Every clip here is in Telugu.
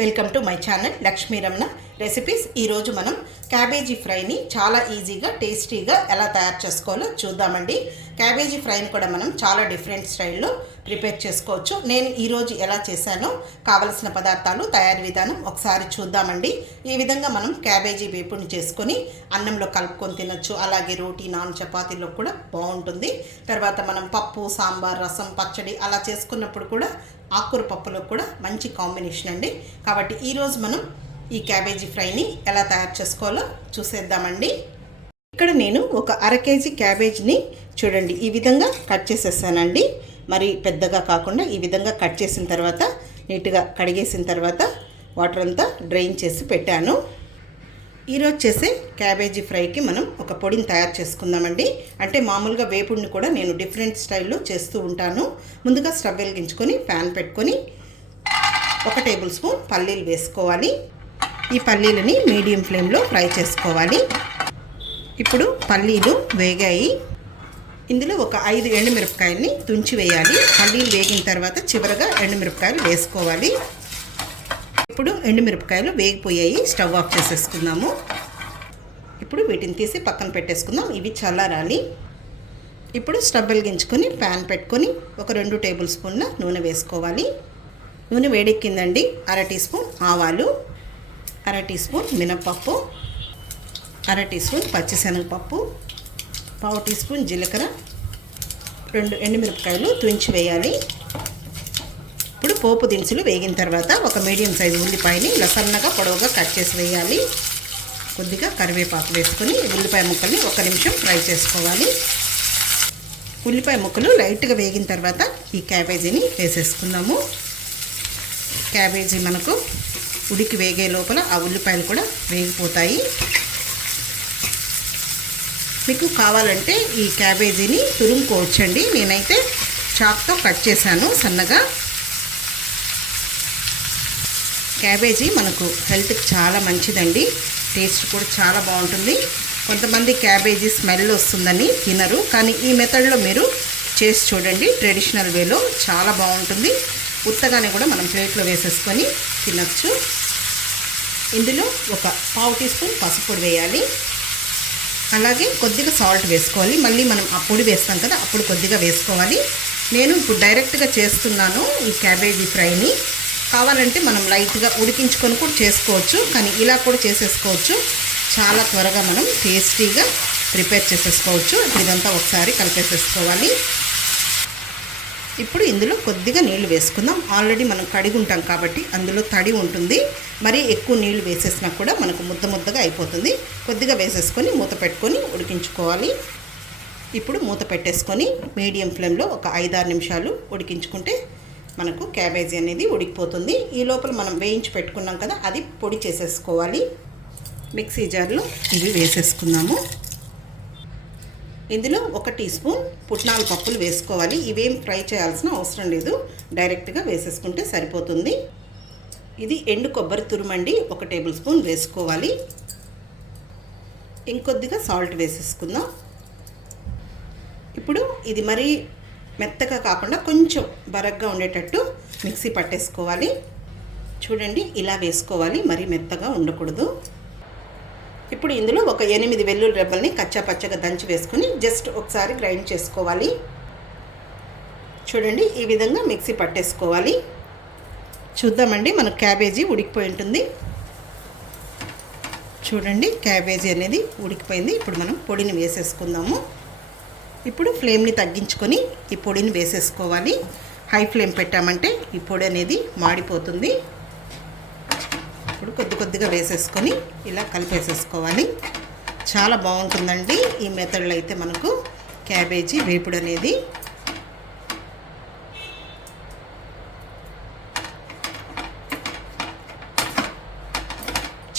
Welcome to my channel Lakshmi Ramana recipes. ఈరోజు మనం క్యాబేజీ ఫ్రైని చాలా ఈజీగా టేస్టీగా ఎలా తయారు చేసుకోవాలో చూద్దామండి. క్యాబేజీ ఫ్రైని కూడా మనం చాలా డిఫరెంట్ స్టైల్లో ప్రిపేర్ చేసుకోవచ్చు. నేను ఈరోజు ఎలా చేశానో కావలసిన పదార్థాలు, తయారీ విధానం ఒకసారి చూద్దామండి. ఈ విధంగా మనం క్యాబేజీ వేపుని చేసుకొని అన్నంలో కలుపుకొని తినొచ్చు. అలాగే రోటీ, నాన్, చపాతీలో కూడా బాగుంటుంది. తర్వాత మనం పప్పు, సాంబార్, రసం, పచ్చడి అలా చేసుకున్నప్పుడు కూడా ఆకుకూర పప్పులో కూడా మంచి కాంబినేషన్ అండి. కాబట్టి ఈరోజు మనం ఈ క్యాబేజీ ఫ్రైని ఎలా తయారు చేసుకోవాలో చూసేద్దామండి. ఇక్కడ నేను ఒక అర కేజీ క్యాబేజీని చూడండి ఈ విధంగా కట్ చేసేసానండి. మరి పెద్దగా కాకుండా ఈ విధంగా కట్ చేసిన తర్వాత నీట్గా కడిగేసిన తర్వాత వాటర్ అంతా డ్రైన్ చేసి పెట్టాను. ఈరోజు చేసే క్యాబేజీ ఫ్రైకి మనం ఒక పొడిని తయారు చేసుకుందామండి. అంటే మామూలుగా వేపుడిని కూడా నేను డిఫరెంట్ స్టైల్లో చేస్తూ ఉంటాను. ముందుగా స్టవ్ వెలిగించుకొని ప్యాన్ పెట్టుకొని 1 టేబుల్ స్పూన్ పల్లీలు వేసుకోవాలి. ఈ పల్లీలని మీడియం ఫ్లేమ్లో ఫ్రై చేసుకోవాలి. ఇప్పుడు పల్లీలు వేగాయి. ఇందులో ఒక 5 ఎండుమిరపకాయలని తుంచి వేయాలి. పల్లీలు వేగిన తర్వాత చివరగా ఎండుమిరపకాయలు వేసుకోవాలి. ఇప్పుడు ఎండుమిరపకాయలు వేగిపోయాయి. స్టవ్ ఆఫ్ చేసేసుకుందాము. ఇప్పుడు వీటిని తీసి పక్కన పెట్టేసుకుందాం. ఇవి చల్లారాలి. ఇప్పుడు స్టవ్ వెలిగించుకొని ప్యాన్ పెట్టుకొని ఒక 2 టేబుల్ స్పూన్ల నూనె వేసుకోవాలి. నూనె వేడెక్కిందండి. 1/2 టీ స్పూన్ ఆవాలు, 1/2 టీ స్పూన్ మినపప్పు, 1/2 టీ స్పూన్ పచ్చిశనగపప్పు, 1/2 టీ స్పూన్ జీలకర్ర, 2 ఎండుమిరపకాయలు తుంచి వేయాలి. ఇప్పుడు పోపు దినుసులు వేగిన తర్వాత ఒక మీడియం సైజు ఉల్లిపాయని ఇలా సన్నగా పొడవుగా కట్ చేసి వేయాలి. కొద్దిగా కరివేపాకు వేసుకొని ఉల్లిపాయ ముక్కల్ని 1 నిమిషం ఫ్రై చేసుకోవాలి. ఉల్లిపాయ ముక్కలు లైట్గా వేగిన తర్వాత ఈ క్యాబేజీని వేసేసుకుందాము. క్యాబేజీ మనకు ఉడికి వేగే లోపల ఆ ఉల్లిపాయలు కూడా వేగిపోతాయి. మీకు కావాలంటే ఈ క్యాబేజీని తురుముకోవచ్చండి. నేనైతే చాక్తో కట్ చేశాను సన్నగా. క్యాబేజీ మనకు హెల్త్కి చాలా మంచిదండి. టేస్ట్ కూడా చాలా బాగుంటుంది. కొంతమంది క్యాబేజీ స్మెల్ వస్తుందని తినరు, కానీ ఈ మెథడ్లో మీరు చేసి చూడండి. ట్రెడిషనల్ వేలో చాలా బాగుంటుంది. ఉత్తగానే కూడా మనం ప్లేట్లో వేసేసుకొని తినచ్చు. ఇందులో ఒక 1/2 టీ స్పూన్ పసుపు వేయాలి. అలాగే కొద్దిగా సాల్ట్ వేసుకోవాలి. మళ్ళీ మనం ఆ పొడి వేస్తాం కదా, అప్పుడు కొద్దిగా వేసుకోవాలి. నేను ఇప్పుడు డైరెక్ట్గా చేస్తున్నాను ఈ క్యాబేజీ ఫ్రైని. కావాలంటే మనం లైట్గా ఉడికించుకొని కూడా చేసుకోవచ్చు, కానీ ఇలా కూడా చేసేసుకోవచ్చు. చాలా త్వరగా మనం టేస్టీగా ప్రిపేర్ చేసేసుకోవచ్చు. ఇదంతా ఒకసారి కలిపేసేసుకోవాలి. ఇప్పుడు ఇందులో కొద్దిగా నీళ్లు వేసుకుందాం. ఆల్రెడీ మనం కడిగి ఉంటాం కాబట్టి అందులో తడి ఉంటుంది. మరీ ఎక్కువ నీళ్లు వేసేసినా కూడా మనకు ముద్దగా అయిపోతుంది. కొద్దిగా వేసేసుకొని మూత పెట్టుకొని ఉడికించుకోవాలి. ఇప్పుడు మూత పెట్టేసుకొని మీడియం ఫ్లేమ్లో ఒక 5-6 నిమిషాలు ఉడికించుకుంటే మనకు క్యాబేజీ అనేది ఉడికిపోతుంది. ఈ లోపల మనం వేయించి పెట్టుకున్నాం కదా, అది పొడి చేసేసుకోవాలి. మిక్సీ జార్లో ఇవి వేసేసుకుందాము. ఇందులో 1 టీ స్పూన్ పుట్నాల పప్పులు వేసుకోవాలి. ఇవేం ఫ్రై చేయాల్సిన అవసరం లేదు, డైరెక్ట్గా వేసేసుకుంటే సరిపోతుంది. ఇది ఎండు కొబ్బరి తురుమండి, 1 టేబుల్ స్పూన్ వేసుకోవాలి. ఇంకొద్దిగా సాల్ట్ వేసేసుకుందాం. ఇప్పుడు ఇది మరీ మెత్తగా కాకుండా కొంచెం బరగ్గా ఉండేటట్టు మిక్సీ పట్టేసుకోవాలి. చూడండి ఇలా వేసుకోవాలి, మరీ మెత్తగా ఉండకూడదు. ఇప్పుడు ఇందులో ఒక 8 వెల్లుల్లి రెబ్బల్ని కచ్చా పచ్చగా దంచి వేసుకొని జస్ట్ ఒకసారి గ్రైండ్ చేసుకోవాలి. చూడండి ఈ విధంగా మిక్సీ పట్టేసుకోవాలి. చూద్దామండి, మన క్యాబేజీ ఉడికిపోయి ఉంటుంది. చూడండి క్యాబేజీ అనేది ఉడికిపోయింది. ఇప్పుడు మనం పొడిని వేసేసుకుందాము. ఇప్పుడు ఫ్లేమ్ని తగ్గించుకొని ఈ పొడిని వేసేసుకోవాలి. హై ఫ్లేమ్ పెట్టామంటే ఈ పొడి అనేది మాడిపోతుంది. ఇప్పుడు కొద్దిగా వేసేసుకొని ఇలా కలిపేసేసుకోవాలి. చాలా బాగుంటుందండి ఈ మెథడ్లో అయితే మనకు క్యాబేజీ వేపుడు అనేది.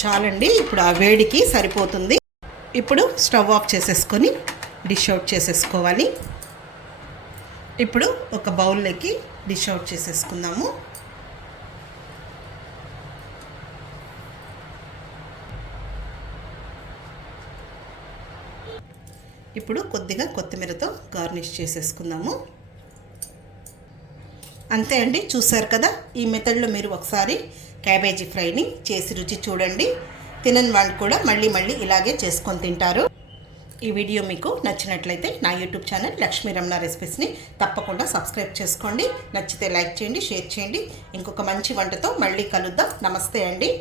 చాలండి, ఇప్పుడు ఆ వేడికి సరిపోతుంది. ఇప్పుడు స్టవ్ ఆఫ్ చేసేసుకొని డిష్ అవుట్ చేసేసుకోవాలి. ఇప్పుడు ఒక బౌల్లోకి డిష్ అవుట్ చేసేసుకుందాము. ఇప్పుడు కొద్దిగా కొత్తిమీరతో గార్నిష్ చేసేసుకుందాము. అంతే అండి, చూసారు కదా. ఈ మెథడ్లో మీరు ఒకసారి క్యాబేజీ ఫ్రైని చేసి రుచి చూడండి. తినని వాళ్ళు కూడా మళ్ళీ మళ్ళీ ఇలాగే చేసుకొని తింటారు. ఈ వీడియో మీకు నచ్చినట్లయితే నా యూట్యూబ్ ఛానల్ లక్ష్మీ రమణ రెసిపీస్ని తప్పకుండా సబ్స్క్రైబ్ చేసుకోండి. నచ్చితే లైక్ చేయండి, షేర్ చేయండి. ఇంకొక మంచి వంటతో మళ్ళీ కలుద్దాం. నమస్తే అండి.